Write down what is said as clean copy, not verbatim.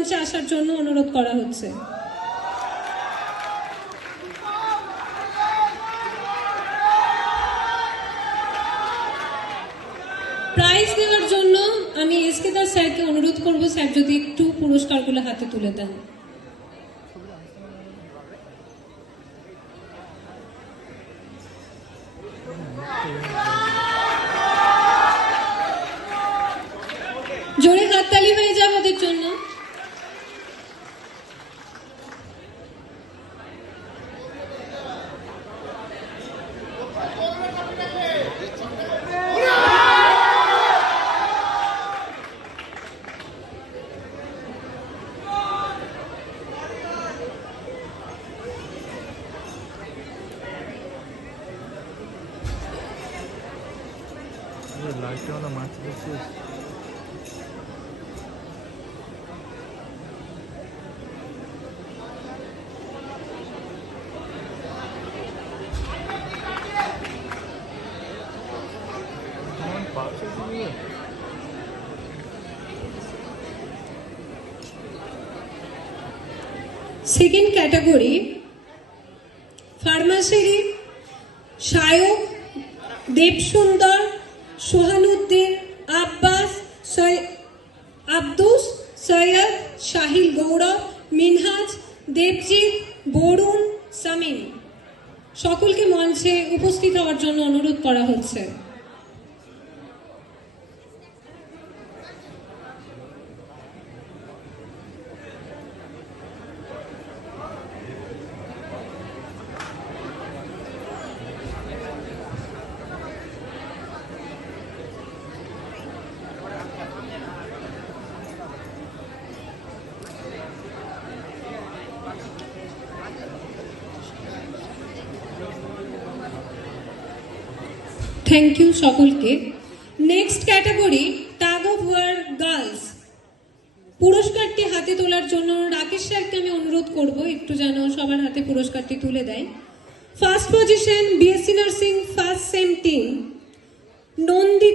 মঞ্চে আসার জন্য অনুরোধ করা হচ্ছে। প্রাইজ দেওয়ার জন্য আমি এসকেদার স্যারকে অনুরোধ করব, স্যার যদি একটু পুরস্কারগুলো হাতে তুলে দেন। জোরে হাততালি হয়ে যাবে ওদের জন্য। লাইটটা ওনা মাছ দেখছিস? সেকেন্ড ক্যাটাগরি ফার্মাসিরি শায়ক দেবসুন্দর সোহানুদ্দিন আব্বাস আব্দুস সৈয়দ শাহিল গৌরব মিনহাজ দেবজিৎ বরুণ সামিম সকলকে মঞ্চে উপস্থিত হওয়ার জন্য অনুরোধ করা হচ্ছে। থ্যাংক ইউ সকলকে। Next category tug of war girls. পুরস্কারটি হাতে তোলার জন্য রাকেশ স্যারকে আমি অনুরোধ করব একটু যেন সবার হাতে পুরস্কারটি তুলে দেয়। First position BSc nursing first same team Nandita.